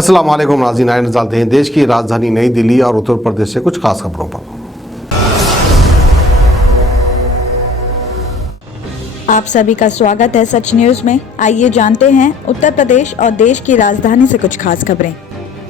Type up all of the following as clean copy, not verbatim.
अस्सलाम वालेकुम नाज़रीन, आइए नज़र डालते हैं देश की राजधानी नई दिल्ली और उत्तर प्रदेश से कुछ खास खबरों पर। आप सभी का स्वागत है सच न्यूज में। आइए जानते हैं उत्तर प्रदेश और देश की राजधानी से कुछ खास खबरें।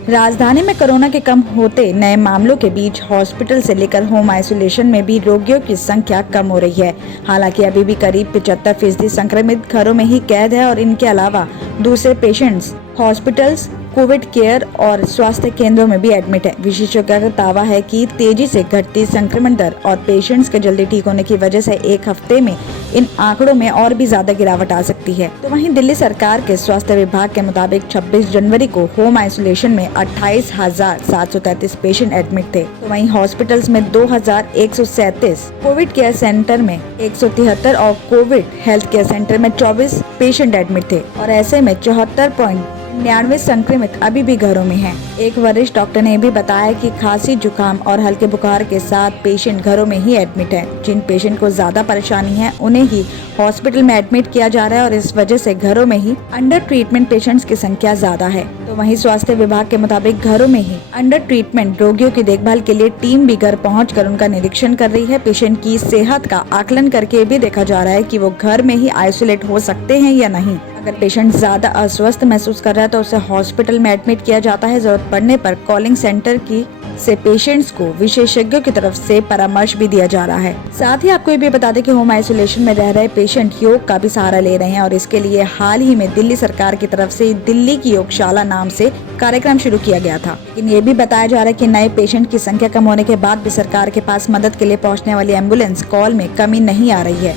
राजधानी में कोरोना के कम होते नए मामलों के बीच हॉस्पिटल से लेकर होम आइसोलेशन में भी रोगियों की संख्या कम हो रही है। हालांकि अभी भी करीब 75% संक्रमित घरों में ही कैद है और इनके अलावा दूसरे पेशेंट्स हॉस्पिटल्स, कोविड केयर और स्वास्थ्य केंद्रों में भी एडमिट है। विशेषज्ञों का दावा है कि तेजी से घटती संक्रमण दर और पेशेंट्स के जल्दी ठीक होने की वजह से एक हफ्ते में इन आंकड़ों में और भी ज्यादा गिरावट आ सकती है। तो वहीं दिल्ली सरकार के स्वास्थ्य विभाग के मुताबिक 26 जनवरी को होम आइसोलेशन में 28,733 पेशेंट एडमिट थे। तो वहीं हॉस्पिटल्स में 2,137, कोविड केयर सेंटर में 173 और कोविड हेल्थ केयर सेंटर में 24 पेशेंट एडमिट थे और ऐसे में 74.99 संक्रमित अभी भी घरों में हैं। एक वरिष्ठ डॉक्टर ने भी बताया कि खांसी, जुकाम और हल्के बुखार के साथ पेशेंट घरों में ही एडमिट हैं। जिन पेशेंट को ज्यादा परेशानी है उन्हें ही हॉस्पिटल में एडमिट किया जा रहा है और इस वजह से घरों में ही अंडर ट्रीटमेंट पेशेंट्स की संख्या ज्यादा है। तो वहीं स्वास्थ्य विभाग के मुताबिक घरों में ही अंडर ट्रीटमेंट रोगियों की देखभाल के लिए टीम भी घर पहुँच उनका निरीक्षण कर रही है। पेशेंट की सेहत का आकलन करके भी देखा जा रहा है कि वो घर में ही आइसोलेट हो सकते हैं या नहीं। अगर पेशेंट ज्यादा अस्वस्थ महसूस कर रहा है तो उसे हॉस्पिटल में एडमिट किया जाता है। जरूरत पड़ने पर कॉलिंग सेंटर की से पेशेंट्स को विशेषज्ञों की तरफ से परामर्श भी दिया जा रहा है। साथ ही आपको ये भी बता दें कि होम आइसोलेशन में रह रहे पेशेंट योग का भी सहारा ले रहे हैं और इसके लिए हाल ही में दिल्ली सरकार की तरफ से दिल्ली की योगशाला नाम से कार्यक्रम शुरू किया गया था। लेकिन ये भी बताया जा रहा है कि नए पेशेंट की संख्या कम होने के बाद भी सरकार के पास मदद के लिए पहुँचने वाली एम्बुलेंस कॉल में कमी नहीं आ रही है।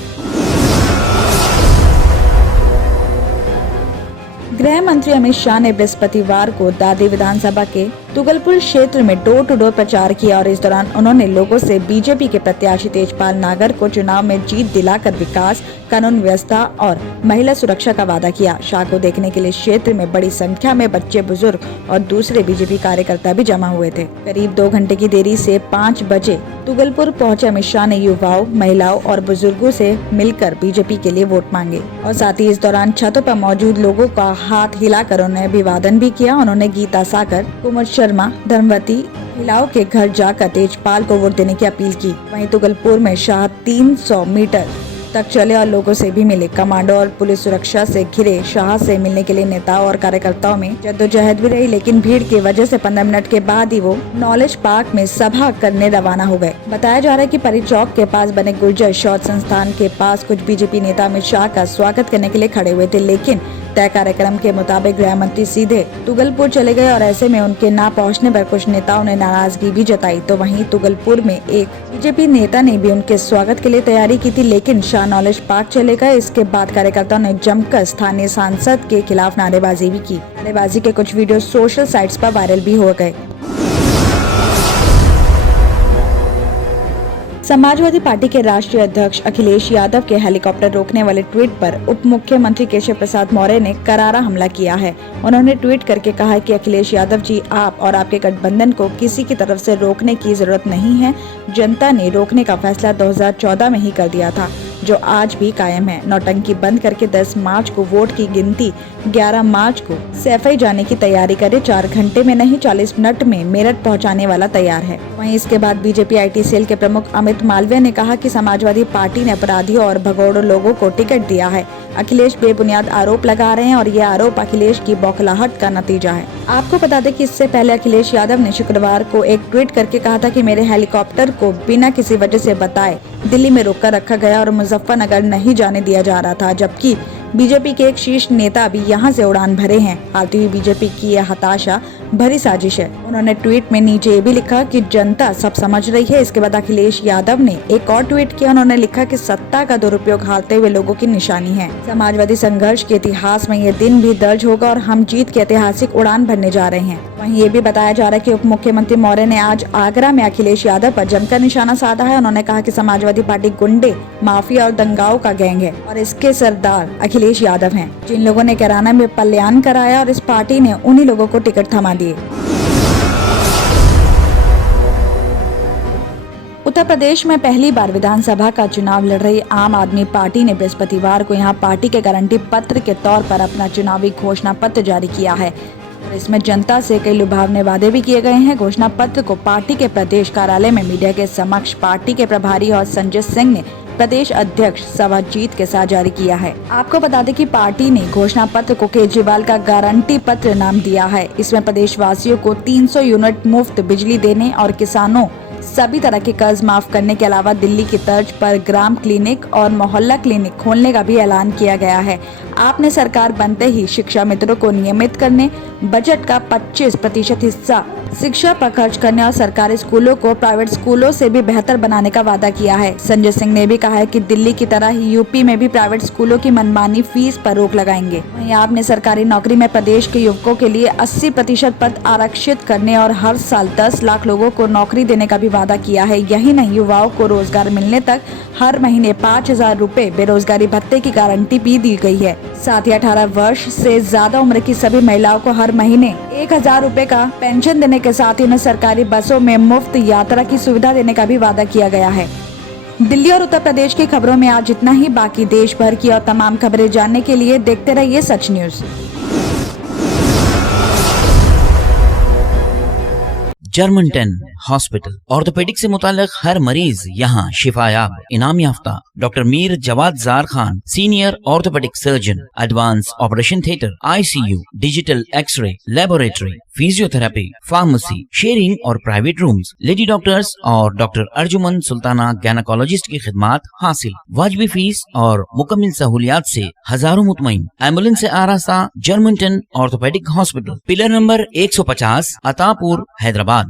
गृह मंत्री अमित शाह ने बृहस्पतिवार को दादरी विधानसभा के तुगलपुर क्षेत्र में डोर टू डोर प्रचार किया और इस दौरान उन्होंने लोगों से बीजेपी के प्रत्याशी तेजपाल नागर को चुनाव में जीत दिलाकर विकास, कानून व्यवस्था और महिला सुरक्षा का वादा किया। शाह को देखने के लिए क्षेत्र में बड़ी संख्या में बच्चे, बुजुर्ग और दूसरे बीजेपी कार्यकर्ता भी जमा हुए थे। करीब 2 घंटे की देरी से 5 बजे तुगलपुर पहुंचे अमित शाह ने युवाओं, महिलाओं और बुजुर्गों से मिलकर बीजेपी के लिए वोट मांगे और साथ ही इस दौरान छतों पर मौजूद लोगों का हाथ हिलाकर उन्हें अभिवादन भी किया। उन्होंने गीता सागर, कुमार शर्मा, धर्मवती महिलाओं के घर जाकर तेजपाल को वोट देने की अपील की। वहीं तुगलपुर में शाह 300 मीटर तक चले और लोगों से भी मिले। कमांडो और पुलिस सुरक्षा से घिरे शाह से मिलने के लिए नेताओं और कार्यकर्ताओं में जद्दोजहद भी रही, लेकिन भीड़ की वजह से 15 मिनट के बाद ही वो नॉलेज पार्क में सभा करने रवाना हो गए। बताया जा रहा है कि परी चौक के पास बने गुर्जर शौच संस्थान के पास कुछ बीजेपी नेता अमित शाह का स्वागत करने के लिए खड़े हुए थे, लेकिन तय कार्यक्रम के मुताबिक गृह मंत्री सीधे तुगलपुर चले गए और ऐसे में उनके ना पहुंचने पर कुछ नेताओं ने नाराजगी भी जताई। तो वहीं तुगलपुर में एक बीजेपी नेता ने भी उनके स्वागत के लिए तैयारी की थी, लेकिन शाह नॉलेज पार्क चले गए। इसके बाद कार्यकर्ताओं ने जमकर स्थानीय सांसद के खिलाफ नारेबाजी भी की। नारेबाजी के कुछ वीडियो सोशल साइट्स पर वायरल भी हो गए। समाजवादी पार्टी के राष्ट्रीय अध्यक्ष अखिलेश यादव के हेलीकॉप्टर रोकने वाले ट्वीट पर उप मुख्यमंत्री केशव प्रसाद मौर्य ने करारा हमला किया है। उन्होंने ट्वीट करके कहा है कि अखिलेश यादव जी, आप और आपके गठबंधन को किसी की तरफ से रोकने की जरूरत नहीं है। जनता ने रोकने का फैसला 2014 में ही कर दिया था, जो आज भी कायम है। नौटंकी बंद करके 10 मार्च को वोट की गिनती, 11 मार्च को सैफई जाने की तैयारी करे। 4 घंटे में नहीं 40 मिनट में मेरठ पहुंचाने वाला तैयार है। वहीं इसके बाद बीजेपी IT सेल के प्रमुख अमित मालवीय ने कहा कि समाजवादी पार्टी ने अपराधियों और भगोड़ों लोगों को टिकट दिया है। अखिलेश बेबुनियाद आरोप लगा रहे हैं और ये आरोप अखिलेश की बौखलाहट का नतीजा है। आपको बता दें कि इससे पहले अखिलेश यादव ने शुक्रवार को एक ट्वीट करके कहा था कि मेरे हेलीकॉप्टर को बिना किसी वजह से बताए दिल्ली में रोक कर रखा गया और मुजफ्फरनगर नहीं जाने दिया जा रहा था, जबकि बीजेपी के एक शीर्ष नेता भी यहां से उड़ान भरे हैं। हालती हुई बीजेपी की यह हताशा भरी साजिश है। उन्होंने ट्वीट में नीचे ये भी लिखा कि जनता सब समझ रही है। इसके बाद अखिलेश यादव ने एक और ट्वीट किया। उन्होंने लिखा कि सत्ता का दुरुपयोग हारते हुए लोगों की निशानी है। समाजवादी संघर्ष के इतिहास में ये दिन भी दर्ज होगा और हम जीत की ऐतिहासिक उड़ान भरने जा रहे हैं। वहीं ये भी बताया जा रहा है कि उप मुख्यमंत्री मौर्य ने आज आगरा में अखिलेश यादव पर जमकर निशाना साधा है। उन्होंने कहा कि समाजवादी पार्टी गुंडे, माफिया और दंगाओं का गैंग है और इसके सरदार अखिलेश यादव हैं, जिन लोगों ने कैराना में पलायन कराया और इस पार्टी ने उन्हीं लोगों को टिकट थमा दिए। उत्तर प्रदेश में पहली बार विधानसभा का चुनाव लड़ रही आम आदमी पार्टी ने बृहस्पतिवार को यहां पार्टी के गारंटी पत्र के तौर पर अपना चुनावी घोषणा पत्र जारी किया है। इसमें जनता से कई लुभावने वादे भी किए गए हैं। घोषणा पत्र को पार्टी के प्रदेश कार्यालय में मीडिया के समक्ष पार्टी के प्रभारी और संजय सिंह ने प्रदेश अध्यक्ष सवाजीत के साथ जारी किया है। आपको बता दें कि पार्टी ने घोषणा पत्र को केजरीवाल का गारंटी पत्र नाम दिया है। इसमें प्रदेशवासियों को 300 यूनिट मुफ्त बिजली देने और किसानों सभी तरह के कर्ज माफ करने के अलावा दिल्ली की तर्ज पर ग्राम क्लिनिक और मोहल्ला क्लिनिक खोलने का भी ऐलान किया गया है। आपने सरकार बनते ही शिक्षा मित्रों को नियमित करने, बजट का 25% हिस्सा शिक्षा पर खर्च करने और सरकारी स्कूलों को प्राइवेट स्कूलों से भी बेहतर बनाने का वादा किया है। संजय सिंह ने भी कहा है कि दिल्ली की तरह ही यूपी में भी प्राइवेट स्कूलों की मनमानी फीस पर रोक लगाएंगे। वहीं आपने सरकारी नौकरी में प्रदेश के युवकों के लिए 80% पद आरक्षित करने और हर साल 10 लाख लोगों को नौकरी देने का भी वादा किया है। यही नहीं, युवाओं को रोजगार मिलने तक हर महीने 5,000 रूपए बेरोजगारी भत्ते की गारंटी भी दी गई है। साथ ही 18 वर्ष से ज्यादा उम्र की सभी महिलाओं को हर महीने 1,000 रूपए का पेंशन देने के साथ ही उन्हें सरकारी बसों में मुफ्त यात्रा की सुविधा देने का भी वादा किया गया है। दिल्ली और उत्तर प्रदेश की खबरों में आज इतना ही। बाकी देश भर की और तमाम खबरें जानने के लिए देखते रहिए Sach news. German 10 hospital orthopaedic से मुताल्लिक हर मरीज यहाँ शिफायाब। इनाम याफ्ता doctor Mir Jawad Zar Khan, senior orthopaedic surgeon, advance operation theatre, ICU, digital x ray, laboratory, physiotherapy, pharmacy, sharing और प्राइवेट रूम्स, लेडी डॉक्टर्स और डॉक्टर अर्जुमन सुल्ताना गायनेकोलॉजिस्ट की खिदमात हासिल। वाजिबी फीस और मुकम्मल सहूलियात से हजारों मुतमईन। एम्बुलेंस से आरास्ता German 10 orthopaedic hospital, pillar number 150, Attapur, Hyderabad.